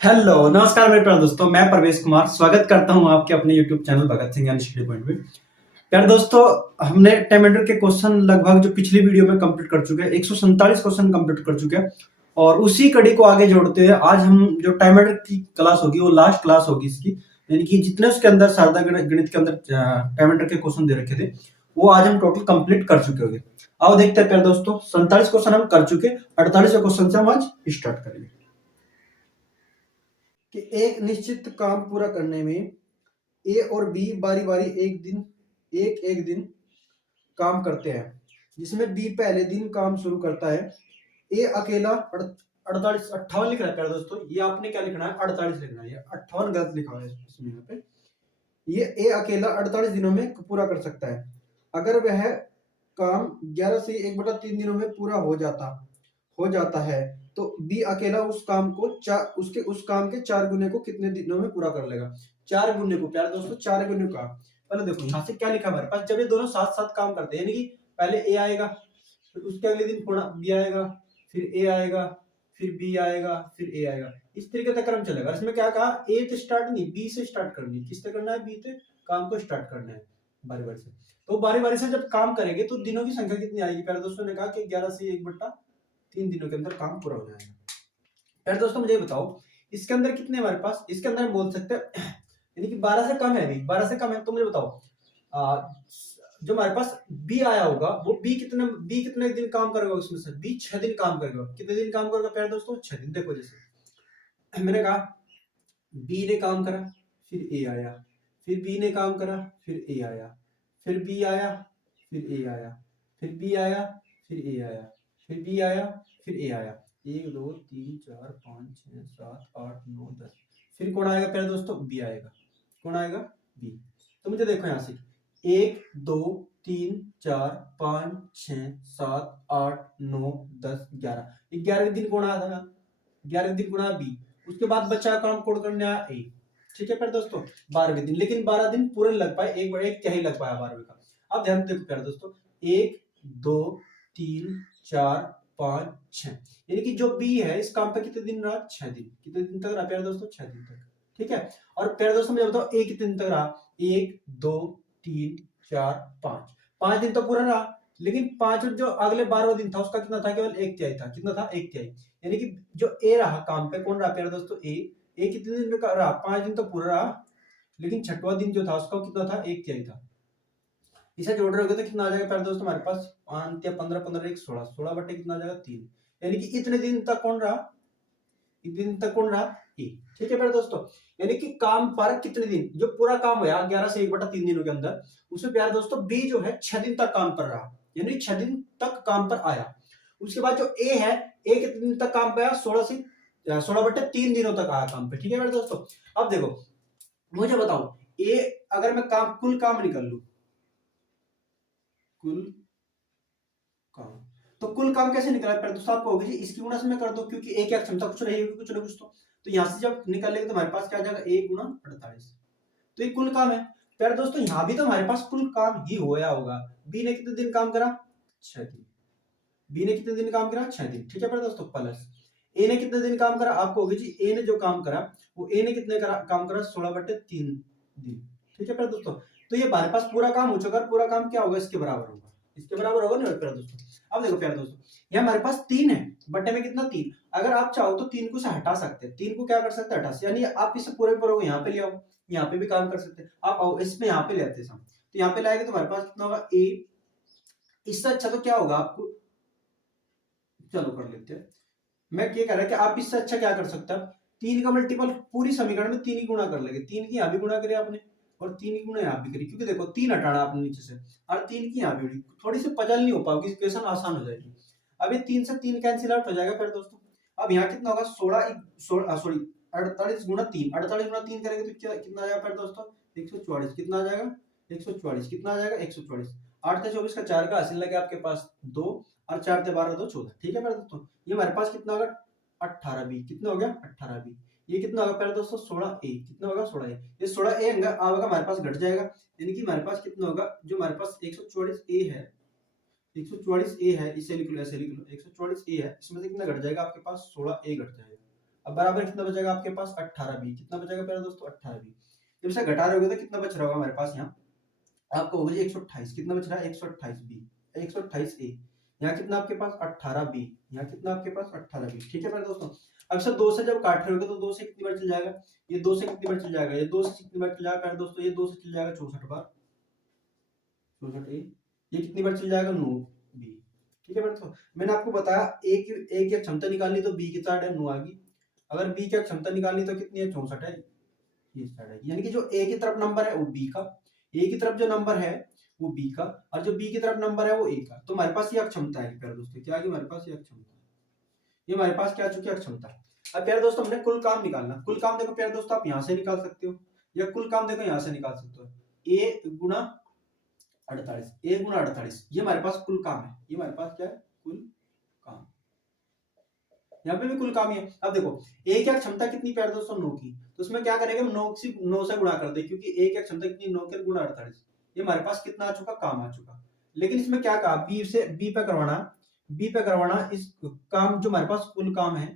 Hello नमस्कार मेरे प्यारे दोस्तों, मैं परवेश कुमार स्वागत करता हूं आपके अपने YouTube चैनल भगत सिंह यानी स्टडी पॉइंट में। प्यारे दोस्तों, हमने टाइमेटर के क्वेश्चन लगभग जो पिछली वीडियो में कंप्लीट कर चुके हैं, 147 क्वेश्चन कंप्लीट कर चुके हैं और उसी कड़ी को आगे जोड़ते हुए आज हम जो टाइमेटर की क्लास होगी वो लास्ट क्लास होगी इसकी, यानी कि जितने उसके अंदर शारदा गणित के अंदर टाइमेटर के क्वेश्चन दे रखे थे वो आज हम टोटल कंप्लीट कर चुके होंगे। आओ देखते हैं प्यारे दोस्तों, 47 क्वेश्चन हम कर चुके, 48 क्वेश्चन से हम आज स्टार्ट करेंगे कि एक निश्चित काम पूरा करने में ए और बी बारी बारी एक एक दिन काम करते हैं, जिसमें बी पहले दिन काम शुरू करता है। ए अकेला 48 58 लिख रहा है प्यारे दोस्तों, ये आपने क्या लिखना है 48 लिखना है, ये 58 गलत लिखा हुआ है इसमें यहाँ पे। ये ए अकेला 48 दिनों में पूरा कर सकता है। अगर वह काम 11 से 1/3 दिनों में पूरा हो जाता है तो बी अकेला उस काम के 4 गुने को कितने दिनों में पूरा कर लेगा। 4 गुने को प्यारे दोस्तों, 4 गुने का पहले देखो यहाँ से क्या लिखा हमारे पास, जब ये दोनों साथ साथ काम करते हैं, यानी कि पहले ए आएगा, फिर उसके अगले दिन थोड़ा बी आएगा, फिर ए आएगा, फिर बी आएगा, फिर ए आएगा, इस तरीके से क्रम चलेगा। इसमें क्या कहा, ए से स्टार्ट नहीं बी से स्टार्ट करनी है। किससे करना है, बी से काम को स्टार्ट करना है बारी बारी से। तो बारी बारी से जब काम करेंगे तो दिनों की संख्या कितनी आएगी, प्यारे दोस्तों ने कहा कि 11 से 1/3 दिनों के अंदर काम पूरा हो जाएगा। यार दोस्तों मुझे बताओ इसके अंदर कितने हमारे पास, इसके अंदर हम बोल सकते हैं यानी कि 12 से कम है, अभी 12 से कम है। तो मुझे बताओ जो हमारे पास बी आया होगा वो बी कितने दिन काम करेगा, उसमें से बी 6 दिन काम करेगा। कितने दिन काम करेगा प्यारे दोस्तों, 6 दिन। देखो जैसे मैंने कहा बी ने काम करा, फिर ए आया, फिर बी ने काम करा, फिर ए आया, फिर बी आया, फिर ए आया, फिर बी आया, फिर ए आया, फिर बी आया, फिर ए आया। 1 2 3 4 5 6 7 8 9 10, फिर कौन आएगा प्यारे दोस्तों, बी आएगा। कौन आएगा, बी। तो मुझे देखो यहाँ से 1 2 3 4 5 6 7 8 9 10 11, 11वें दिन कौन आया, 11वें दिन कौन आया, बी। उसके बाद बचा काम कोड करने आया ए। ठीक है प्यारे दोस्तों, 12वें दिन, लेकिन 12 दिन पूरे लग पाए, एक क्या ही लग पाया 12वें का। अब ध्यान देखो प्यारे दोस्तों, 1 2 3 4 5 6, यानी कि जो बी है इस काम पे कितने दिन रहा, 6 दिन। कितने दिन तक रहा प्यारे दोस्तों, 6 दिन तक। ठीक है, और प्यारे दोस्तों मुझे बताओ ए कितने दिन तक रहा, 1 2 3 4 5, 5 दिन तो पूरा रहा, लेकिन 5 जो अगले 12वां दिन था उसका कितना था, केवल 1/3 था। कितना था, 1/3। यानी कि जो ए रहा काम पे, कौन रहा प्यारे दोस्तों, ए कितने दिन का रहा, 5 दिन तो पूरा रहा, लेकिन 6वां दिन जो था उसका कितना था, 1/3 था। इसे जोड़ रहे हो तो कितना आ जाएगा प्यारे दोस्तों, हमारे पास 5 या 15 15 1 16, 16 बटे कितना आ जाएगा, 3। यानी कि इतने दिन तक कौन रहा, इतने दिन तक कौन रहा, ए। ठीक है प्यारे दोस्तों, यानी कि काम पर कितने दिन, जो पूरा काम हुआ 11 से 1/3 दिनों के अंदर, उसमें प्यारे दोस्तों बी जो है 6 दिन तक काम पर रहा, यानी 6 दिन तक काम पर आया। उसके बाद जो ए है, ए कितने दिन तक काम पे आया, 16/3 दिनों तक आया काम पे। ठीक है मेरे दोस्तों, अब देखो मुझे बताओ ए, अगर मैं कुल काम निकल लू, कुल काम, तो कुल काम कैसे निकला पहले दोस्तों, आपको होगी जी इसकी गुणा से मैं कर दो, क्योंकि ए की क्षमता कुछ रहेगी कुछ ना कुछ। तो यहां से जब निकलेगा तो हमारे पास क्या आ जाएगा, ए गुणा 48। तो ये कुल काम है प्यारे दोस्तों, यहां भी तो हमारे पास कुल काम ही होया होगा। बी ने कितने दिन काम करा, 6 दिन। बी ने कितने दिन काम करा, 6 दिन। ठीक है प्यारे दोस्तों, प्लस ए ने कितने दिन काम करा, आपको होगी जी ए ने जो काम करा वो ए ने कितने काम करा, 16/3 दिन। ठीक है प्यारे दोस्तों, तो ये हमारे पास पूरा काम हो चुका है। पूरा काम क्या होगा, इसके बराबर होगा, इसके बराबर होगा ना प्यारे दोस्तों। अब देखो प्यारे दोस्तों, ये हमारे पास 3 है, बटे में कितना, 3। अगर आप चाहो तो 3 को से हटा सकते हैं, 3 को क्या कर सकते हैं, हटा सकते, यानी आप इसे पूरे पूरे को यहाँ पे ले आओ, यहाँ पे भी काम कर सकते हैं। आप आओ इसमें यहाँ पे ले आते हैं, तो यहाँ पे लाएंगे तो हमारे पास कितना होगा, ए। इससे अच्छा तो क्या होगा आपको, चलो कर लेते हैं। मैं क्या कह रहा है कि आप इससे अच्छा क्या कर सकते हैं, 3 का मल्टीपल पूरी समीकरण में 3 ही गुणा कर लेंगे। 3 की यहाँ भी गुणा करें आपने और 3 की गुणा यहाँ भी करी, क्योंकि देखो 3 हटाना आपने नीचे से और 3 की यहाँ भी हुई, थोड़ी सी पजल नहीं हो पाएगी, इक्वेशन आसान हो जाएगी। अब ये 3 से 3 कैंसिल आउट हो जाएगा फिर दोस्तों। अब यहाँ कितना होगा, 48 गुणा 3, 48 गुणा 3 करेंगे तो कितना आ जाएगा फिर दोस्तों, 144। कितना आ जाएगा, 144। कितना आ जाएगा, 144। 8 से 24 का 4 का हासिल लगे आपके पास 2 और 4 से 12 2 14। ठीक है मेरे दोस्तों, ये हमारे पास कितना होगा, 18 बी। कितना हो गया, 18 बी। ये कितना होगा पहले दोस्तों, 16 ए। कितना होगा, 16 ए। ये 16 ए आएगा हमारे पास, घट जाएगा, यानी कि हमारे पास कितना होगा, जो हमारे पास 144 ए है, 144 ए है, इसे लिख लो, ऐसे लिख लो, 144 ए है, इसमें से कितना घट जाएगा आपके पास, 16 ए घट जाएगा। अब बराबर कितना बचेगा आपके पास 18b, कितना बचेगा प्यारे दोस्तों 18b। जब इसे घटा रहे होगे तो कितना बच रहा होगा हमारे पास यहाँ, आपको होगा जी 128, कितना बच रहा है 128b, 128a। यहाँ कितना आपके पास 18b, यहाँ कितना आपके पास 18b। ठीक है प्यारे दोस्तों। अब सर 2 से जब काट रहे होगे तो 2 से कितनी बार चल जाएगा, ये 2 से कितनी बार चल जाएगा, ये 2 से कितनी बार चल जाएगा प्यारे दोस्तों, ये 2 से चल जाएगा 64 बार, 64a। ये कितनी बार चल जाएगा 9b। ठीक है दोस्तों। मैंने आपको बताया ए की क्षमता निकालनी तो बी की साइड है 9 आ गई, अगर बी की क्षमता निकालनी तो कितनी है 64 है, ये साइड है। यानी कि जो ए की तरफ नंबर है वो बी का, ए की तरफ जो नंबर है वो बी का, और जो बी की तरफ नंबर है वो ए का। तो हमारे पास ये अक्षमता है प्यारे दोस्तों, क्या है हमारे पास ये अक्षमता, ये हमारे पास क्या चुकी है अक्षमता। अब प्यारे दोस्तों हमने कुल काम निकालना, कुल काम देखो प्यारे दोस्तों आप यहां से निकाल सकते हो, या कुल काम देखो यहां से निकाल सकते हो, ए गुणा 48, ए गुणा 48, ये हमारे पास कुल काम है, ये हमारे पास क्या है कुल काम, यहाँ पे भी कुल काम ही है। अब देखो ए की क्षमता कितनी प्यारे दोस्तों 9 की, तो उसमें क्या करेंगे हम 9 से गुणा कर दे, क्योंकि ए की क्षमता कितनी 9 के गुणा 48, ये हमारे पास कितना आ चुका काम आ चुका। लेकिन इसमें क्या कहा बी से बी पे करवाना, बी पे करवाना इस काम जो हमारे पास कुल काम है,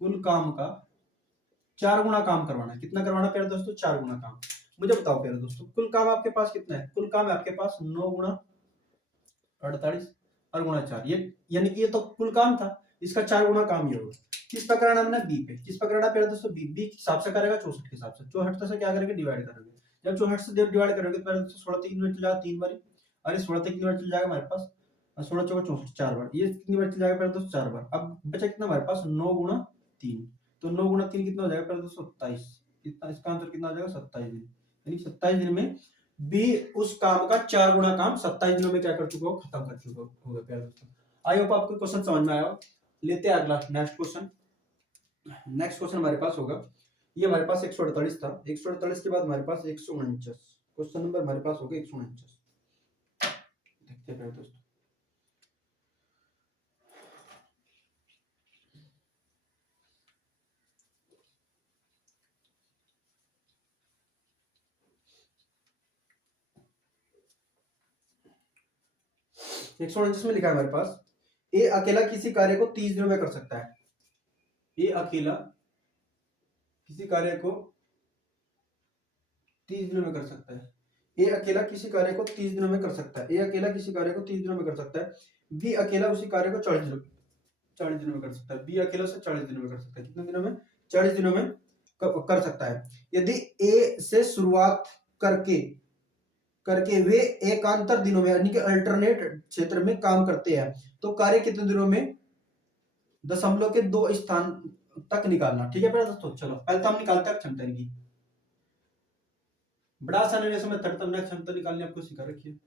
कुल काम का 4 गुना काम करवाना, कितना करवाना प्यारे दोस्तों 4 गुना काम। मुझे बताओ प्यारे दोस्तों कुल काम आपके पास कितना है, कुल काम है आपके पास 9 गुणा 48 और गुणा 4, ये यानी कि ये तो कुल काम था, इसका 4 गुना काम ये होगा। किस पर कराना हमने बी पे, किस पर कराना प्यारे दोस्तों बी, बी के हिसाब से करेगा 64 के हिसाब से, 64 से क्या करेंगे डिवाइड करेंगे, जब 64 से डिवाइड करोगे तो प्यारे दोस्तों 16 कितनी बार चल जाएगा 3 बार, और 16 कितनी बार चल जाएगा हमारे पास 16 चौका 64 4 बार, ये कितनी बार चल जाएगा प्यारे दोस्तों 4 बार। अब बचा कितना हमारे पास 9 गुणा 3, तो 9 गुणा 3 कितना हो जाएगा प्यारे दोस्तों 27, कितना इसका आंसर कितना आ जाएगा 27 दिन, यानी 27 दिन में बी उस काम का 4 गुना काम 27 दिनों में क्या कर चुका हो खत्म कर चुका होगा प्यारे दोस्तों। आई होप आपको क्वेश्चन समझ में आया। लेते हैं अगला नेक्स्ट क्वेश्चन। नेक्स्ट क्वेश्चन हमारे पास होगा, ये हमारे पास 148 था, 148 के बाद हमारे पास 149, क्वेश्चन नंबर हमारे पास होगा 149। देखते हैं दोस्तों, एक सौ उनचास में लिखा है हमारे पास ए अकेला किसी कार्य को 30 दिनों में कर सकता है, ए अकेला किसी कार्य को 30 दिनों में कर सकता है, ए अकेला किसी कार्य को 30 दिनों में कर सकता है, ए अकेला किसी कार्य को 30 दिनों में कर सकता है, बी अकेला उसी कार्य को 40 दिनों में कर सकता है, बी अकेला से 40 दिनों में कर सकता है, कितने दिनों में 40 दिनों में कर सकता है। यदि ए से शुरुआत करके करके वे एकांतर दिनों में यानी कि अल्टरनेट क्षेत्र में काम करते हैं तो कार्य कितने दिनों में दशमलव के 2 स्थान तक निकालना। ठीक है प्यारे दोस्तों, चलो पहले तो हम निकालते हैं क्षमता की, बड़ा आसान है मेथड, तो हमने क्षमता निकालनी आपको सिखा रखी है।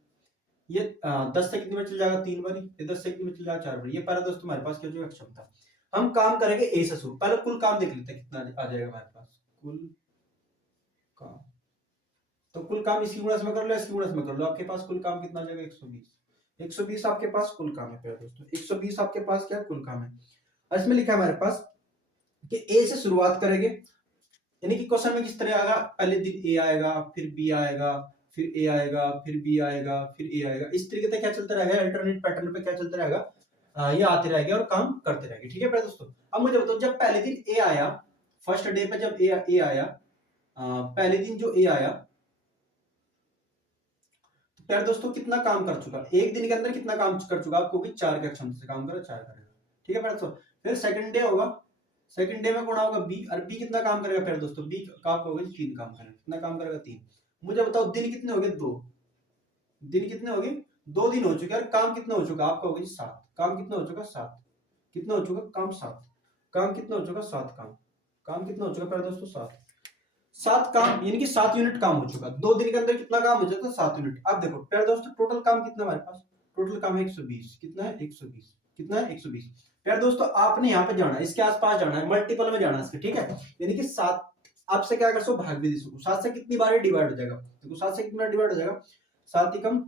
ये 10 से कितनी बार चल जाएगा 3 बार, ये 10 से कितनी बार चल जाएगा 4 बार। ये प्यारे दोस्तों हमारे पास क्या हो जाएगा क्षमता। हम काम करेंगे ए से शुरू, पहले कुल काम देख लेते हैं कितना आ जाएगा हमारे पास कुल काम। तो कुल काम इसकी गुणा में कर लो, इसकी गुणा में कर लो, आपके पास कुल काम कितना आ जाएगा 120, 120 आपके पास कुल काम है प्यारे दोस्तों, 120 आपके पास क्या कुल काम है। इसमें लिखा है हमारे पास कि ए से शुरुआत करेंगे, यानी कि क्वेश्चन में किस तरह आएगा, पहले दिन ए आएगा, फिर बी आएगा, फिर ए आएगा, फिर बी आएगा, फिर ए आएगा, इस तरीके से क्या चलता रहेगा, अल्टरनेट पैटर्न पे क्या चलता रहेगा, ये आते रहेंगे और काम करते रहेंगे। ठीक है प्यारे दोस्तों। अब मुझे बताओ जब पहले दिन ए आया, फर्स्ट डे पे जब ए आया, पहले दिन जो ए आया, प्यारे दोस्तों कितना काम कर चुका, एक दिन के अंदर कितना काम कर चुका, आपको भी 4 के क्षमता से काम करेगा 4 करेगा। ठीक है प्यारे दोस्तों। फिर सेकंड डे होगा, सेकंड डे में कौन होगा बी, और बी कितना काम करेगा प्यारे दोस्तों, बी का होगा 3 काम करेगा, कितना काम करेगा 3। मुझे बताओ दिन कितने हो गए 2, दिन कितने हो गए 2 दिन हो चुके और काम कितना हो चुका आपका हो गया 7, काम कितना हो चुका 7, कितना हो चुका काम 7, काम कितना हो चुका 7 काम कितना हो चुका प्यारे दोस्तों 7 काम, यानी कि 7 यूनिट काम हो चुका। 2 दिन के अंदर कितना काम हो जाता है 7 यूनिट। अब देखो प्यारे दोस्तों टोटल काम कितना हमारे पास, टोटल काम है 120, कितना है 120, कितना है 120। प्यारे दोस्तों आपने यहाँ पे जाना है, इसके आसपास जाना है, मल्टीपल में जाना है इसके, ठीक है, यानी कि 7 आपसे क्या कर सको भाग भी दे सको, 7 से कितनी बार डिवाइड हो जाएगा, देखो 7 से कितनी बार डिवाइड हो जाएगा, 7 एकम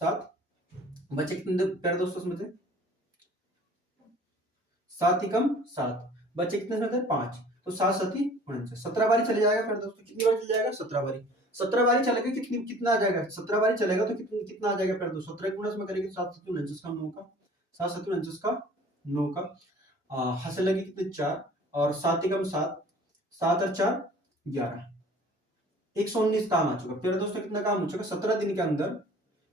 7, बचे कितने प्यारे दोस्तों इसमें से 7 एकम 7, बचे कितने में थे 5, तो 7 7 49, 17 बारी चले जाएगा फिर दोस्तों, कितनी बारी चल जाएगा 17 बारी, 17 बारी चलेगा कितना आ जाएगा, 17 बारी चलेगा तो कितना आ जाएगा फिर दोस्तों 17 गुणा में करेंगे 7 7 49 का 9 का 7 7 49 का 9 का हासिल लगे कितने 4, और 7 7 और 4 11, 119 काम आ चुका। फिर दोस्तों कितना काम हो चुका 17 दिन के अंदर,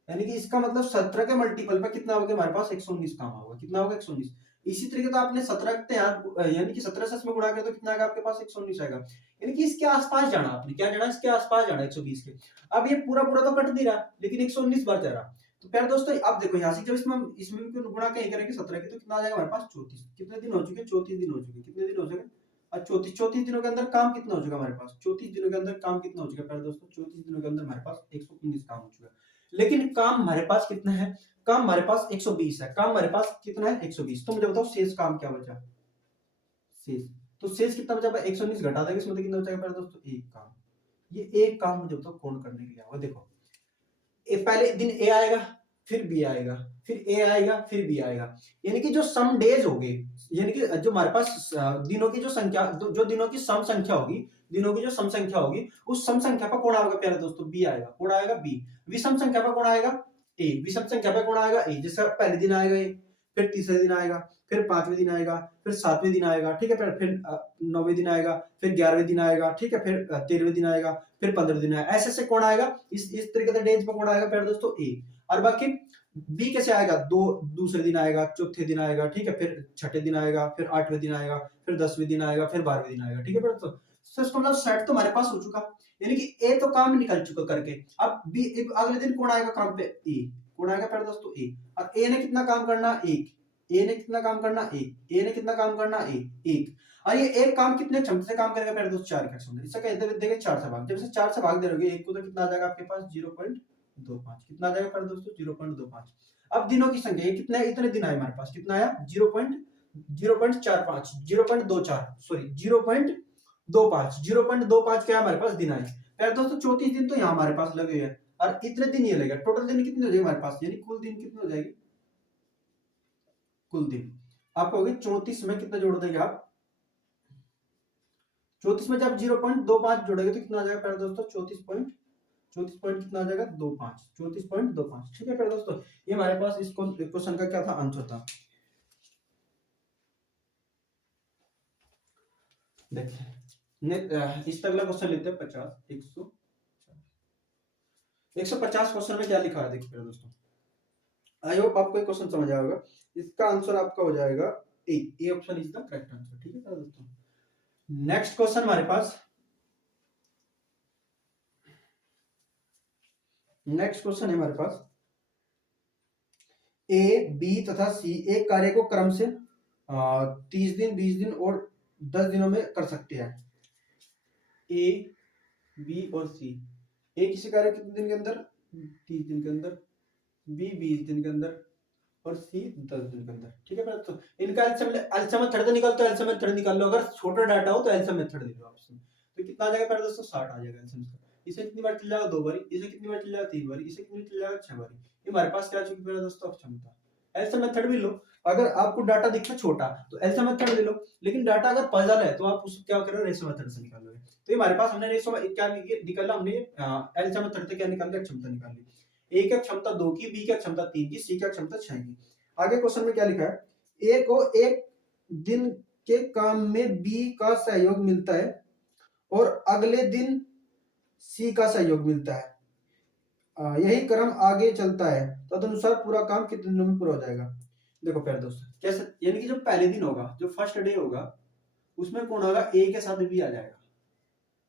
यानी कि इसका मतलब 17 के मल्टीपल पे कितना हो गया हमारे पास 119 काम होगा। कितना होगा 119। इसी तरीके से आपने 17 के यहाँ यानी कि 17 से इसमें गुणा किया तो कितना आएगा आपके पास 119 आएगा। यानी कि इसके आसपास जाना, आपने क्या जाना इसके आसपास जाना 120 के। अब ये पूरा पूरा तो कट नहीं रहा लेकिन 119 बार जा रहा। तो प्यारे दोस्तों अब देखो यहाँ से जब इसमें गुणा कहीं करेंगे 17 की तो कितना आ जाएगा हमारे पास 34। कितने दिन हो चुके 34 दिन हो चुके। कितने दिन हो चुके और 34 दिनों के अंदर काम कितना हो चुका हमारे पास 34 दिनों के अंदर काम कितना हो चुका प्यारे दोस्तों 34 दिनों के अंदर हमारे पास 119 काम हो चुका। लेकिन काम हमारे पास कितना है, काम हमारे पास 120 है। काम हमारे पास कितना है 120। तो मुझे बताओ शेष काम क्या बचा, शेष तो शेष कितना बचा 119 घटा देंगे इसमें तो कितना बचेगा पहले दोस्तों एक काम। ये एक काम मुझे बताओ कौन करने के लिए होगा। देखो पहले दिन ए आएगा फिर बी आएगा फिर ए आएगा फिर बी आएगा, यानी कि जो सम डेज होंगे, यानी कि जो हमारे पास दिनों की जो संख्या जो दिनों की सम संख्या होगी, दिनों की जो सम संख्या होगी उस सम संख्या पर कौन आएगा प्यारे दोस्तों बी आएगा। कौन आएगा बी। विषम संख्या पर कौन आएगा ए। विषम संख्या पर कौन आएगा ए। जैसे पहले दिन आएगा ए, फिर तीसरे दिन आएगा, फिर पांचवें दिन आएगा, फिर सातवें दिन आएगा, ठीक है, फिर 9वें दिन आएगा, फिर 11वें दिन आएगा, ठीक है, फिर 13वें दिन आएगा, फिर 15 दिन आएगा। ऐसे ऐसे कौन आएगा इस तरीके से डेज पर कौन आएगा प्यारे दोस्तों ए। और बाकी बी कैसे आएगा दूसरे दिन आएगा, चौथे दिन आएगा, ठीक है, फिर छठे दिन आएगा, फिर 8वें दिन आएगा, फिर 10वें दिन आएगा, फिर 12वें दिन आएगा, ठीक है दोस्तों। तो इसका मतलब सेट तो हमारे पास हो चुका, यानी कि ए तो काम निकल चुका करके। अब बी अगले दिन कौन आएगा काम पे ए। कौन आएगा प्यारे दोस्तों ए। और ए ने कितना काम करना एक। ए ने कितना काम करना एक। ए ने कितना काम करना एक। और ये एक काम कितने क्षमता से काम करेगा प्यारे दोस्तों 4 का क्षमता। इसका कहते हैं देखिए 4 से भाग, जब से 4 से भाग दे रहोगे एक को तो कितना आ जाएगा आपके पास 0.25। कितना आ जाएगा प्यारे दोस्तों 0.25। अब दिनों की संख्या ये कितना है, इतने दिन आए हमारे पास, कितना आया 0.0.45 0.24 सॉरी 0.25 0.25 क्या हमारे पास दिन आए प्यारे दोस्तों। 34 दिन तो यहाँ हमारे पास लगे हुए हैं और इतने दिन ये लगेगा। टोटल दिन कितने हो जाएंगे हमारे पास, यानी कुल दिन कितने हो जाएंगे, कुल दिन आपको होगी 34 में कितना जोड़ देंगे आप 34 में जब 0.25 जोड़ेंगे तो कितना आ जाएगा प्यारे दोस्तों 34 पॉइंट कितना आ जाएगा 25 34.25। ठीक है प्यारे दोस्तों, ये हमारे पास इस क्वेश्चन का क्या था आंसर था। देखिए इस अगला क्वेश्चन लेते हैं 150 क्वेश्चन में क्या लिखा है देखिए प्यारे दोस्तों। आई होप आपको एक क्वेश्चन समझ आएगा। इसका आंसर आपका हो जाएगा A option is the correct answer. ठीक है प्यारे दोस्तों, नेक्स्ट क्वेश्चन हमारे पास, नेक्स्ट क्वेश्चन है हमारे पास ए बी तथा सी एक कार्य को क्रम से 30 दिन 20 दिन और 10 दिनों में कर सकते हैं। ए बी और सी, ए किसी कार्य कितने दिन के अंदर 30 दिन के अंदर, बी 20 दिन के अंदर और सी 10 दिन के अंदर। ठीक है तो इनका एलसीएम मेथड तो निकालते हो, एलसीएम मेथड निकाल लो। अगर छोटा डाटा हो तो एलसीएम मेथड ले लो ऑप्शन। तो कितना आ जाएगा पहले दोस्तों 60 आ जाएगा एलसीएम का। इसे कितनी बार चल जाएगा 2 बार, इसे कितनी बार चल जाएगा 3 बार, इसे कितनी चल जाएगा 6 बार। ये हमारे पास क्या चुकी है दोस्तों क्षमता। एलसीएम मेथड भी लो, अगर आपको डाटा दिखता छोटा तो एलसीएम मेथड ले लो, लेकिन डाटा अगर पजल है तो आप उसको क्या करो रेशियो मेथड से निकालोगे। तो ये हमारे पास हमने रेशियो क्या निकाला, हमने एलसीएम मेथड से क्या निकाल लिया क्षमता निकाल ली। ए की क्षमता 2 की, बी की क्षमता 3 की, सी की क्षमता 6 की। आगे क्वेश्चन में क्या लिखा है, ए को एक दिन के काम में बी का सहयोग मिलता है और अगले दिन सी का सहयोग मिलता है। यही क्रम आगे चलता है तदनुसार पूरा काम कितने दिनों में पूरा हो जाएगा। देखो प्यारे दोस्तों कैसे, यानी कि जो पहले दिन होगा, जो फर्स्ट डे होगा, उसमें कौन होगा ए के साथ बी आ जाएगा।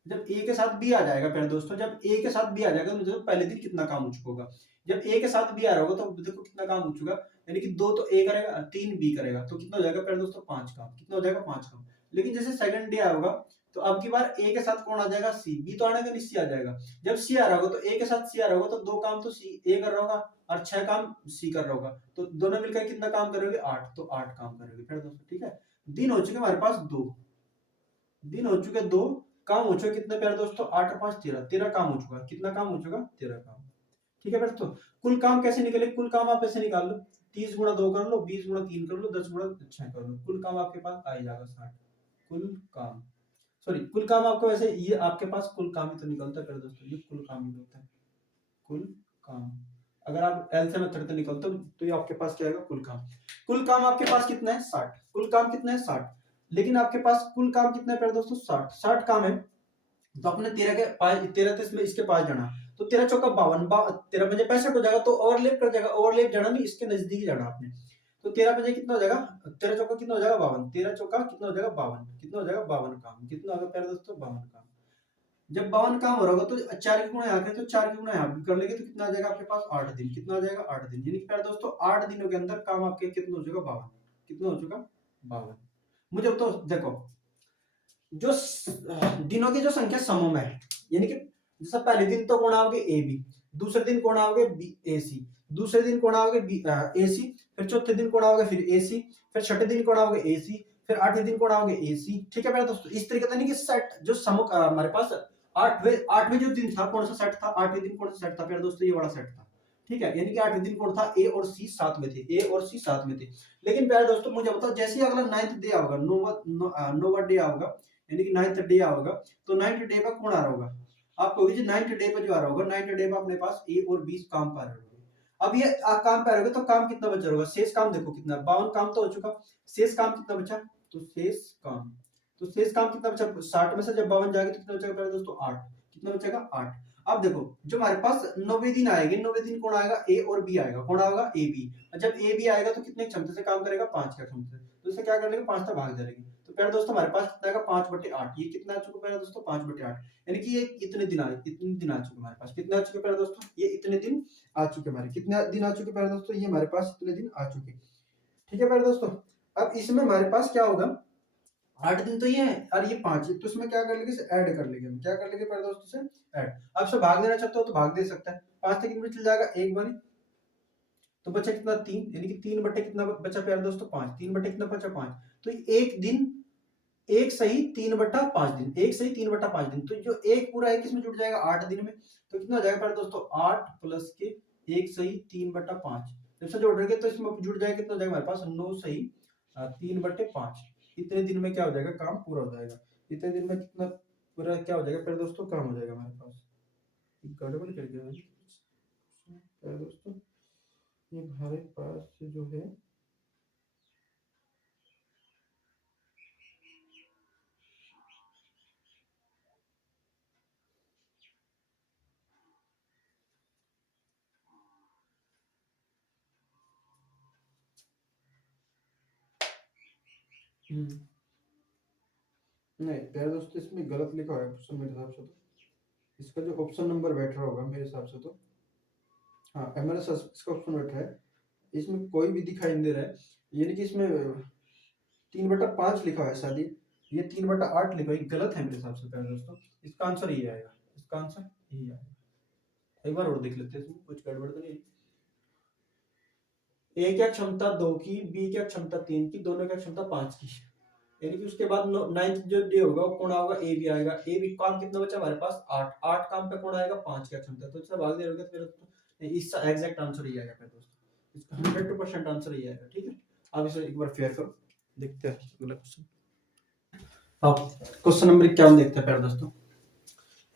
जब ए के साथ बी आ जाएगा प्यारे दोस्तों, जब ए के साथ बी आ जाएगा तो पहले दिन कितना काम हो चुका होगा। जब ए के साथ बी आ रहा होगा तो देखो कितना काम हो चुका, यानी कि 2 तो ए करेगा 3 बी करेगा, तो कितना हो जाएगा प्यारे दोस्तों 5 काम। कितना हो जाएगा 5 काम। लेकिन जैसे सेकंड डे आएगा तो अब की बार ए के साथ कौन आ जाएगा सी, बी तो आने का नहीं सी आ जाएगा। जब सी आ रहा होगा तो ए के साथ सी आ रहा होगा तो 2 काम तो सी ए कर रहा होगा और 6 काम सी कर रहा होगा, तो दोनों मिलकर कितना काम करोगे 8, तो 8 काम करोगे प्यारे दोस्तों। ठीक है, दिन हो चुके हमारे पास 2 दिन हो चुके, 2 काम हो चुके कितने प्यारे दोस्तों 8 और 5 13, 13 काम हो चुका। कितना काम हो चुका 13 काम। ठीक है दोस्तों, कुल काम कैसे निकले, कुल काम आप ऐसे निकाल लो 30 गुणा 2 कर लो, 20 गुणा 3 कर लो, 10 गुणा 6 कर लो, कुल काम आपके पास आ जाएगा 60। कुल काम सॉरी कुल काम आपको वैसे ये आपके पास कुल काम ही तो निकलता है दोस्तों, ये कुल काम ही होता है कुल काम। अगर आप एलसीएम मेथड से निकलते हो तो ये आपके पास क्या आएगा कुल काम। कुल काम आपके पास कितना है 60, कुल काम कितना है 60। लेकिन आपके पास कुल काम कितना है प्यारे दोस्तों, 60 काम है। तो आपने 13 के 5, 13 तो इसमें इसके 5 जाना, तो 13 चौका 52, 13 पंजे 65 हो जाएगा, तो ओवरलैप कर जाएगा, ओवरलैप जाना नहीं, इसके नजदीक जाना आपने। तो 13 पंजे कितना हो जाएगा, 13 चौका कितना हो जाएगा 52, 13 चौका कितना हो जाएगा 52, कितना हो जाएगा 52 काम, कितना होगा प्यारे दोस्तों 52 काम। जब 52 काम हो रहा होगा तो 4 की गुणा यहाँ करें, तो 4 की गुणा यहाँ कर लेंगे, तो कितना आ जाएगा आपके पास 8 दिन, कितना आ जाएगा 8 दिन, यानी कि प्यारे दोस्तों 8 दिनों के अंदर काम आपके कितना हो चुका 52, कितना हो चुका 52। मुझे तो देखो जो दिनों की जो संख्या समूह है, यानी कि जैसे पहले दिन तो कोण आओगे ए बी, दूसरे दिन कोण आओगे बी ए सी, दूसरे दिन कोण आओगे बी ए सी, फिर चौथे दिन कोण आओगे फिर ए सी, फिर छठे दिन कोण आओगे ए सी, फिर आठवें दिन कोण आओगे ए सी। ठीक है मेरे दोस्तों, इस तरीके से नहीं कि सेट जो समूह हमारे पास आठवें जो दिन था कौन सा सेट था, आठवें दिन कौन सा सेट था मेरे दोस्तों, ये वाला सेट था। ठीक है, यानी कि आठवें दिन कौन था, ए और सी साथ में थे, ए और सी साथ में थे। लेकिन प्यारे दोस्तों मुझे बताओ, जैसे ही अगला 9th डे आएगा, नौवां डे आएगा, यानी कि 9th डे आएगा, तो 9th डे पर कौन आ रहा होगा, आप कहोगे जी 9th डे पर जो आ रहा होगा, 9th डे पर अपने पास ए और बी काम पा रहे होंगे। अब ये काम पा रहे होगे, तो काम कितना बचा होगा, शेष काम देखो कितना, 52 काम तो हो चुका, शेष काम कितना बचा, तो शेष काम कितना बचा, 60 में से जब 52 जाएगा तो कितना बचेगा प्यारे दोस्तों 8, कितना बचेगा 8। अब देखो जो हमारे पास 90 दिन आएंगे, 90 दिन कौन आएगा, ए और बी आएगा, कौन आएगा ए बी। जब ए बी आएगा तो कितने क्षमता से काम करेगा, 5 का क्षमता से, तो इसे क्या कर लेंगे 5 तक भाग दे लेंगे, तो प्यारे दोस्तों हमारे पास कितना आएगा 5/8, ये कितना आ चुका प्यारे दोस्तों 5/8, यानी कि ये इतने दिन आए, इतने दिन आ चुके हमारे पास, कितने आ चुके प्यारे दोस्तों, ये इतने दिन आ चुके हमारे, कितने दिन आ चुके प्यारे दोस्तों, ये हमारे पास इतने दिन आ चुके। ठीक है प्यारे दोस्तों, अब इसमें हमारे पास क्या होगा, 8 दिन तो ये है और ये 5 है, तो इसमें क्या कर लेंगे, ऐड कर लेंगे, हम क्या कर लेंगे प्यारे दोस्तों से ऐड। अब से भाग देना चाहते हो तो भाग दे सकता है, 5 से कितना चल जाएगा, एक बारी, तो बचा कितना 3, यानी कि 3 बटे कितना बचा प्यारे दोस्तों 5, 3 बटे कितना बचा 5, तो एक दिन एक सही 3/5 दिन, एक सही 3/5 दिन, तो जो एक पूरा एक इसमें जुड़ जाएगा 8 दिन में, तो कितना हो जाएगा प्यारे दोस्तों 8 प्लस के एक सही 3/5, जब से जोड़ रहे तो इसमें जुड़ जाएगा, कितना हो जाएगा हमारे पास 9 सही 3/5, इतने दिन में क्या हो जाएगा काम पूरा हो जाएगा, इतने दिन में कितना पूरा क्या हो जाएगा प्यारे दोस्तों काम हो जाएगा हमारे पास। गड़बड़ कर गया प्यारे दोस्तों, ये हमारे पास जो है नहीं प्यारे दोस्तों, इसमें गलत लिखा है ऑप्शन मेरे हिसाब से, तो इसका जो ऑप्शन नंबर बैठ रहा होगा मेरे हिसाब से, तो हाँ मेरे साथ इसका ऑप्शन बैठा है, इसमें कोई भी दिखाई नहीं दे रहा है, यानी कि इसमें 3/5 लिखा है शायद, ये 3/8 लिखा है, गलत है मेरे हिसाब से प्यारे दोस्तों, इसका आंसर ये आएगा, इसका आंसर यही आएगा। एक बार और देख लेते हैं, इसमें कुछ गड़बड़ तो नहीं। ए क्या क्षमता 2 की, बी क्या क्षमता 3 की, दोनों क्या क्षमता 5 की, यानी कि उसके बाद 9th जो डे होगा वो कौन आएगा, ए बी आएगा, ए बी काम कितना बचा हमारे पास 8 काम पे कौन आएगा 5 क्या क्षमता, तो इससे भाग देंगे तो फिर इसका एग्जैक्ट आंसर ही आएगा फिर दोस्तों, इसका 100% आंसर ही आएगा। ठीक है, अब इसे एक बार फेयर करो, देखते हैं अगला क्वेश्चन। अब क्वेश्चन नंबर 51 देखते हैं प्यारे दोस्तों,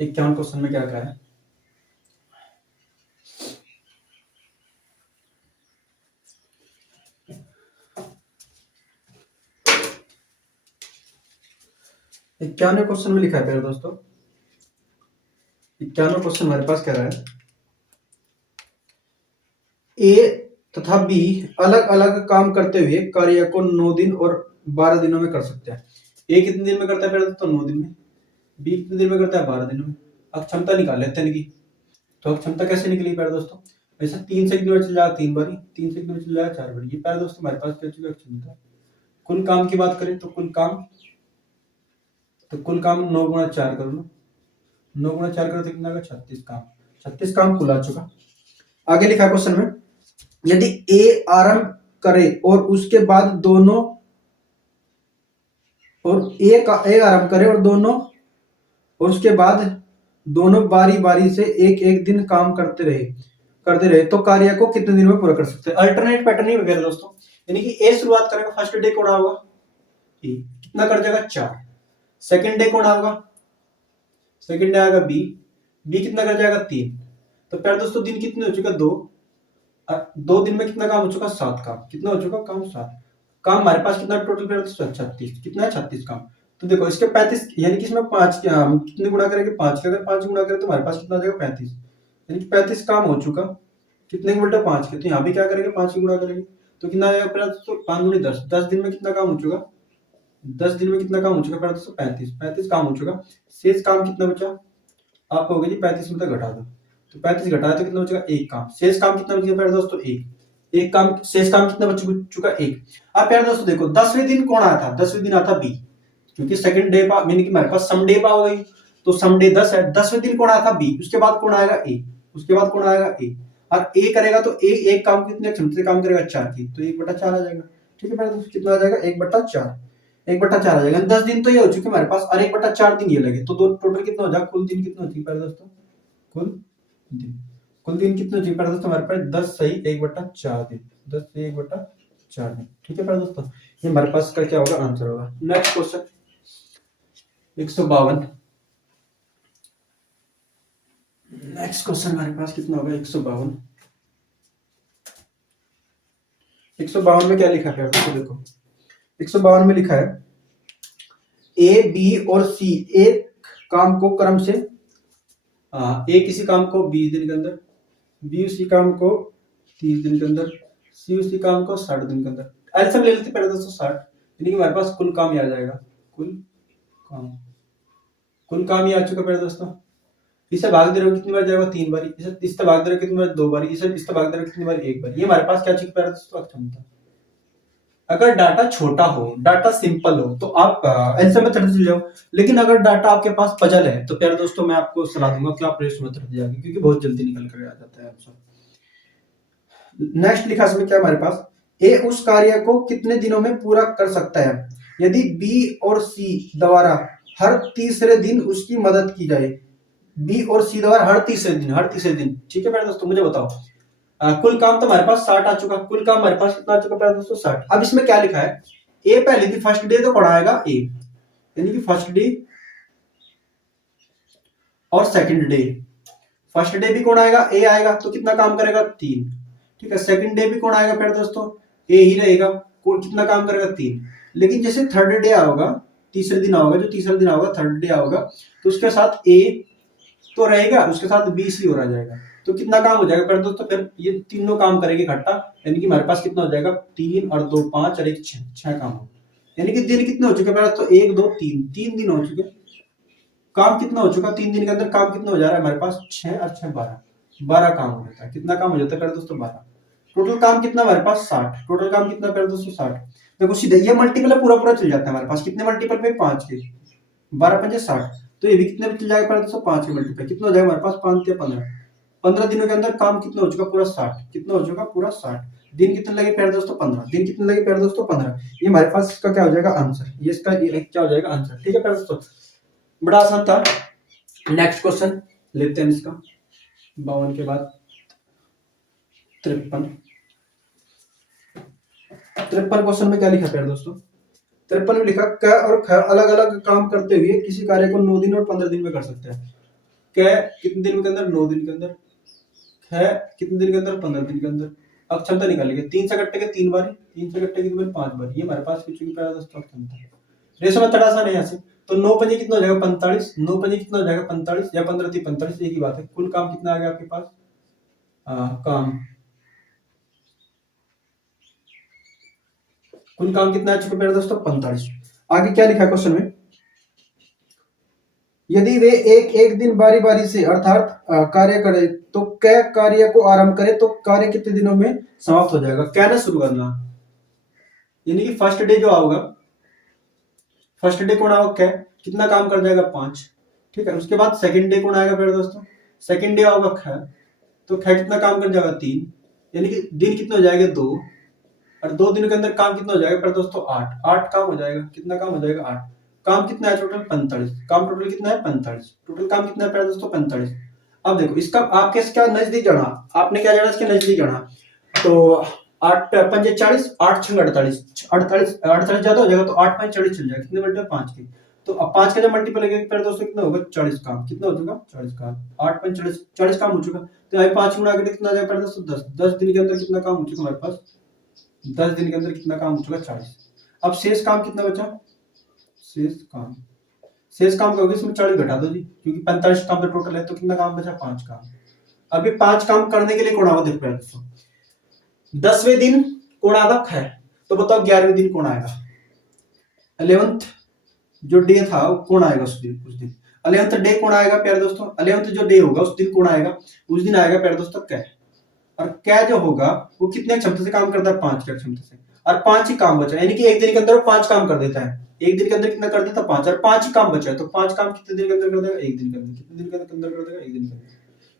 51 क्वेश्चन में क्या कहा है, इक्यानवे क्वेश्चन में लिखा है प्यारे दोस्तों, 91 क्वेश्चन हमारे पास कह रहा है ए तथा बी अलग अलग काम करते हुए कार्य को 9 दिन और 12 दिनों में कर सकते हैं। ए कितने दिन में करता है प्यारे दोस्तों 9 दिन में, बी कितने दिन में करता है 12 दिनों में। अब क्षमता निकाल लेते हैं इनकी, तो अब क्षमता कैसे निकली प्यारे दोस्तों, ऐसा 3 से कितने चल जाएगा 3 बारी, 3 से कितने चल जाएगा 4 बारी, ये प्यारे दोस्तों हमारे पास क्या चुका क्षमता। कुल काम की बात करें तो कुल काम 9 गुणा 4 करो ना, 9 गुणा 4 करो तो कितना आएगा 36 काम, 36 काम कुल आ चुका। आगे लिखा क्वेश्चन में, यदि ए आरंभ करे और उसके बाद दोनों और ए आरंभ करे और दोनों और उसके बाद दोनों बारी बारी से एक एक दिन काम करते रहे तो कार्य को कितने दिन में पूरा कर सकते हैं। अल्टरनेट पैटर्न ही वगैरह दोस्तों, यानी कि ए शुरुआत करेगा, फर्स्ट डे कौन होगा ए, कितना कर जाएगा 4, सेकंड डे कौन होगा, सेकंड डे आएगा बी, बी कितना कर जाएगा 3, तो प्यारे दोस्तों दिन कितने हो चुका 2, 2 दिन में कितना काम हो चुका 7 काम, कितना हो चुका काम 7 काम हमारे पास कितना टोटल पे 36, कितना है 36 काम। तो देखो इसके 35 यानी कि इसमें 5 कितने गुणा करेंगे 5 के, अगर 5 गुणा करें तो हमारे पास कितना आ जाएगा 35, यानी कि 35 काम हो चुका कितने के उल्टा 5 के। तो यहाँ भी क्या करेंगे 5 की गुणा करेंगे तो कितना आएगा पहले तो 5 गुणी 10, 10 दिन में कितना काम हो चुका, 10 दिन में कितना काम हो चुका पहले तो 35 काम हो चुका। शेष काम कितना बचा, आप कहोगे जी 35 में तो घटा दो, तो 35 घटाया तो कितना बचेगा एक काम। शेष काम कितना बचेगा प्यारे दोस्तों एक काम। शेष काम कितना बच चुका एक। आप प्यारे दोस्तों देखो 10वें दिन कौन आया था, 10वें दिन आता बी, क्योंकि सेकंड डे पा मीन कि हमारे पास सम डे पा हो गई, तो सम डे 10 है, 10वें दिन कौन आया था बी, उसके बाद कौन आएगा ए, उसके बाद कौन आएगा ए, और ए करेगा तो ए एक काम कितने क्षमता से काम करेगा 4 की, तो 1/4 आ जाएगा। ठीक है प्यारे दोस्तों कितना आ जाएगा 1/4, 1/4 आ जाएगा। 10 दिन तो ये हो चुके हमारे पास और 1/4 दिन ये लगे, तो दो टोटल कितना हो जाएगा, कुल दिन कितना हो चुके दोस्तों, कुल दिन कितने हो चुके दोस्तों हमारे पास 10 सही 1/4 दिन, 10 सही 1/4 दिन। ठीक है प्यारे दोस्तों ये हमारे पास का क्या होगा आंसर होगा। Next question 152। नेक्स्ट क्वेश्चन हमारे पास कितना होगा 152। 152 में क्या लिखा है तो देखो 152 में लिखा है ए बी और सी एक काम को क्रम से ए किसी काम को 20 दिन के अंदर, बी उसी काम को 30 दिन के अंदर, सी उसी काम को 60 दिन के अंदर। एलसीएम ले लेते पहले दोस्तों 60, यानी कि हमारे पास कुल काम ही आ जाएगा, कुल काम ही आ चुका पहले दोस्तों। इसे भाग दे रहे हो कितनी बार जाएगा 3 बार, इसे भाग दे रहे हो कितनी बार 2 बार, इसे भाग दे रहे हो कितनी बार 1 बार। ये हमारे पास क्या चीज पहले दोस्तों क्षमता। अगर डाटा छोटा हो, डाटा सिंपल हो तो आप एलसीएम मेथड से जाओ, लेकिन अगर डाटा आपके पास पजल है तो प्यारे दोस्तों मैं आपको सलाह दूंगा कि आप रेशो मेथड से जाइए, क्योंकि बहुत जल्दी निकल कर आ जाता है आंसर। नेक्स्ट लिखा इसमें क्या हमारे पास, ए उस कार्य को कितने दिनों में पूरा कर सकता है यदि बी और सी द्वारा हर तीसरे दिन उसकी मदद की जाए। बी और सी द्वारा हर तीसरे दिन। ठीक है प्यारे दोस्तों मुझे बताओ कुल काम तो हमारे पास 60 आ चुका, कुल काम हमारे पास कितना आ चुका प्यारे दोस्तों 60। अब इसमें क्या लिखा है ए पहले दिन फर्स्ट डे तो कौन आएगा ए, यानी कि फर्स्ट डे और सेकंड डे। फर्स्ट डे भी कौन आएगा ए आएगा, तो कितना काम करेगा 3। ठीक है सेकंड डे भी कौन आएगा प्यारे दोस्तों ए ही रहेगा, कितना काम करेगा 3। लेकिन जैसे थर्ड डे आओगा, तीसरे दिन आओगा, जो तीसरा दिन आओगा थर्ड डे आओगा, तो उसके साथ ए तो रहेगा, उसके साथ बी सी और आ जाएगा, तो कितना काम हो जाएगा प्यारे दोस्तों, फिर ये तीनों काम करेंगे इकट्ठा, यानी कि हमारे पास कितना हो जाएगा 3 और 2 5 और 1 6 काम हो, यानी कि दिन कितने हो चुके प्यारे दोस्तों 1 2 3 दिन हो चुके। काम कितना हो चुका 3 दिन के अंदर, काम कितना हो जा रहा है हमारे पास 6 और 6 12 काम हो जाता है। कितना काम हो जाता है प्यारे दोस्तों 12। टोटल काम कितना हमारे पास 60, टोटल काम कितना प्यारे दोस्तों 60। देखो सीधे ये मल्टीपल है, पूरा चल जाता है हमारे पास, कितने मल्टीपल पे 5 के, 12 5 60, तो ये भी कितने में चल जाएगा प्यारे दोस्तों 5 के मल्टीपल, कितना हो जाएगा हमारे पास 5 या 15 दिनों के अंदर काम कितना हो चुका पूरा 60, कितना हो चुका पूरा 60। दिन कितने लगे प्यारे दोस्तों 15, दिन कितने लगे प्यारे दोस्तों 15। ये हमारे पास इसका क्या हो जाएगा आंसर, ये इसका क्या हो जाएगा आंसर। ठीक है प्यारे दोस्तों बड़ा आसान था। नेक्स्ट क्वेश्चन लेते हैं इसका 52 के बाद 53 क्वेश्चन में क्या लिखा प्यारे दोस्तों 53 में लिखा क और ख अलग अलग काम करते हुए किसी कार्य को 9 दिन और 15 दिन में कर सकते हैं। क कितने दिन के अंदर 9 दिन के अंदर, ख कितने दिन के अंदर 15 दिन के अंदर। अब क्षमता निकालेंगे 3 से कट्टे के 3 बार, 3 से कट्टे के 5 बार, ये हमारे पास कितनी प्यारे दोस्तों क्षमता। रेशो मेथड आसान है यहाँ से, तो 9 पंजे कितना हो जाएगा 45, 9 पंजे कितना हो जाएगा 45 या 15 थी 45, एक ही बात है। कुल काम कितना आ गया आपके पास कुल काम कितना आ चुका मेरे दोस्तों 45। आगे क्या लिखा है क्वेश्चन में, यदि वे एक एक दिन बारी बारी से अर्थात कार्य करे तो कै कार्य को आरंभ करे तो कार्य कितने दिनों में समाप्त हो जाएगा। क्या ना शुरू करना, यानी कि फर्स्ट डे जो आओगा, फर्स्ट डे कौन आओगा कै, कितना काम कर जाएगा 5। ठीक है उसके बाद सेकंड डे कौन आएगा मेरे दोस्तों, सेकंड डे आओगा ख, तो ख कितना काम कर जाएगा 3, यानी कि दिन कितने हो जाएगा 2, और 2 दिन के अंदर काम कितना हो जाएगा पर दोस्तों 8 काम हो जाएगा। कितना काम हो जाएगा 8, काम कितना है टोटल 45, काम टोटल कितना है 45, टोटल काम कितना है दोस्तों 45। अब देखो इसका आपके क्या नजदीक जाना, आपने क्या जाना इसके नजदीक जाना, तो 8 पंजे 40, 8 छंग 48, 48 ज्यादा हो जाएगा तो 8 5 40 चल जाएगा, कितने मल्टीपल 5 के, तो अब 5 का जब मल्टीपल लगेगा फिर दोस्तों कितना होगा 40 काम, कितना हो चुका 40 काम, 8 5 40 काम हो चुका। तो यहाँ 5 गुणा करके कितना आ जाएगा दोस्तों 10 दिन के अंदर कितना काम हो चुका हमारे पास 10 दिन के अंदर कितना काम हो चुका? 40। अब शेष काम कितना बचा? शेष काम का होगा, इसमें 40 घटा दो जी, क्योंकि 45 काम तो टोटल है, तो कितना काम बचा? 5 काम। अब ये 5 काम करने के लिए कौन आएगा? देखो दोस्तों, 10वें दिन कौन आएगा? है, तो बताओ 11वें दिन कौन आएगा? 11th जो डे था कौन आएगा उस दिन? 11th डे कौन आएगा प्यारे दोस्तों? 11th जो डे होगा उस दिन कौन आएगा? उस दिन आएगा प्यारे दोस्तों कै। और कै जो होगा वो कितने क्षमता से काम करता है? 5 की क्षमता से। और 5 ही काम बचा, यानी कि एक दिन के अंदर वो 5 काम कर देता है। एक दिन के अंदर कितना कर देता? 5। और 5 ही काम बचा है, तो 5 काम कितने दिन के अंदर कर देगा? एक दिन के अंदर। कितने दिन के अंदर कर देगा? एक दिन के अंदर।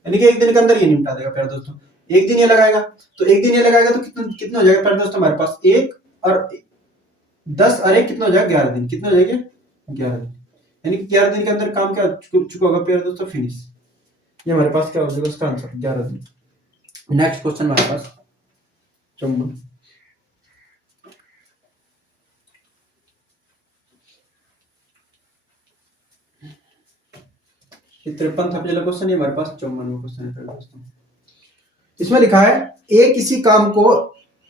यानी कि एक दिन के अंदर ये निपटा देगा प्यारे दोस्तों। एक दिन ये लगाएगा, तो एक दिन ये लगाएगा तो कितना हो जाएगा प्यारे दोस्तों हमारे पास? 1 और 10 और 1 कितना हो जाएगा? 11 दिन। कितना हो जाएगा? 11 दिन। यानी कि 11 दिन के अंदर काम क्या चुका होगा प्यारे दोस्तों? फिनिश। ये हमारे पास क्या हो जाएगा उसका आंसर? 11 दिन। नेक्स्ट क्वेश्चन हमारे पास 54। 53 था पहला क्वेश्चन, ये हमारे पास 54वां क्वेश्चन है दोस्तों। इसमें लिखा है ए किसी काम को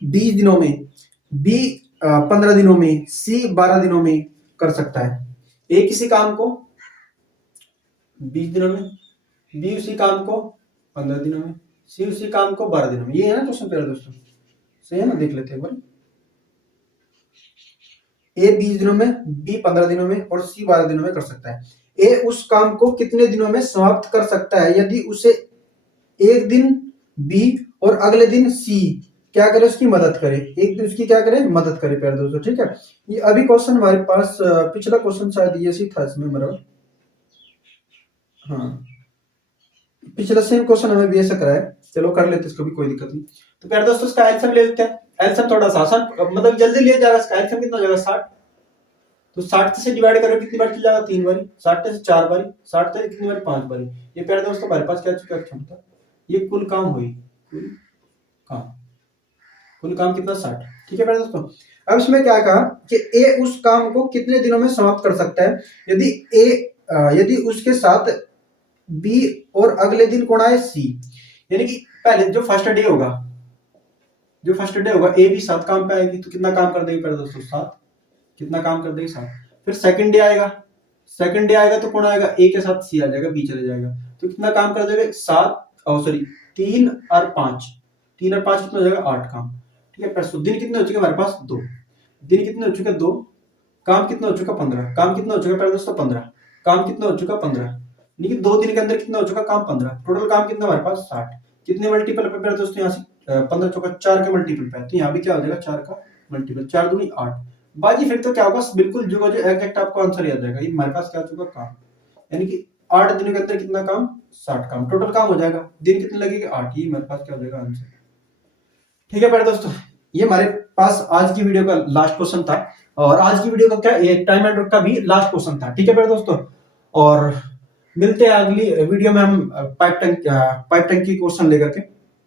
20 दिनों में, बी 15 दिनों में, सी 12 दिनों में कर सकता है। ए किसी काम को 20 दिनों में, बी उसी काम को 15 दिनों में, सी उसी काम को 12 दिनों में। ये है ना क्वेश्चन प्यारे दोस्तों, सही है ना? देख लेते हैं एक बार। ए 20 दिनों में, बी 15 दिनों में और सी 12 दिनों में कर सकता है। ए उस काम को कितने दिनों में समाप्त कर सकता है यदि उसे एक दिन बी और अगले दिन सी क्या करे? उसकी मदद करे। एक दिन उसकी क्या करे? मदद करे प्यारे दोस्तों, ठीक है। ये अभी क्वेश्चन हमारे पास पिछला क्वेश्चन शायद ये सी था इसमें बराबर। हाँ, पिछला सेम क्वेश्चन हमें भी ऐसा कराया। चलो कर लेते इसको भी, कोई दिक्कत नहीं। तो प्यारे दोस्तों इसका एलसीएम ले लेते हैं। एलसीएम थोड़ा सा आसान, मतलब जल्दी लिया जाएगा। इसका एलसीएम कितना हो जाएगा? 60। तो 60 से डिवाइड करो, कितनी बार किया जाएगा? 3 बारी। 60 से 4 बारी, 60 से कितनी बारी? 5 बारी। ये प्यारे दोस्तों हमारे पास क्या चुका क्षमता? ये कुल काम हुई, कुल काम कितना? 60। ठीक है प्यारे दोस्तों। अब इसमें क्या कहा कि ए उस काम को कितने दिनों में समाप्त कर सकता है यदि उसके साथ बी और अगले दिन कौन आए? सी। यानी कि पहले जो फर्स्ट डे होगा ए भी 7 काम पे आएगी, तो कितना काम कर देगी प्यारे दोस्तों? 7। कितना काम कर देगी? 7। फिर सेकंड डे आएगा तो कौन आएगा? ए के साथ सी आ जाएगा, बी चले जाएगा, तो कितना काम कर देगा? 3 और 5 कितना हो जाएगा? 8 काम। ठीक है। दिन कितने हो चुके हमारे पास? 2 दिन। कितने हो चुके? 2। काम कितना हो चुका? 15। काम कितना हो चुका प्यारे दोस्तों? 15। काम कितना हो चुका? 15। यानी कि 2 दिन के अंदर कितना हो चुका? काम 15। टोटल काम कितना हमारे पास? 60। कितने मल्टीपल पे प्यारे दोस्तों? यहाँ से 15 चौका 4 के मल्टीपल पे, तो यहाँ भी क्या हो जाएगा? 4 का मल्टीपल। 4 दूनी 8 बाजी। फिर तो क्या होगा? बिल्कुल जो एग्जैक्ट आपको आंसर याद जाएगा। ये हमारे पास क्या चुका? काम। यानी कि 8 दिनों के अंदर कितना काम? 60 काम। टोटल काम हो जाएगा। दिन कितने लगेंगे? 8। ये हमारे पास क्या हो जाएगा? आंसर। ठीक है प्यारे दोस्तों, ये हमारे पास आज की वीडियो का लास्ट क्वेश्चन था, और आज की वीडियो का क्या टाइम एंड वर्क का भी लास्ट क्वेश्चन था। ठीक है प्यारे दोस्तों, और मिलते हैं अगली वीडियो में हम पाइप टैंक की क्वेश्चन लेकर के।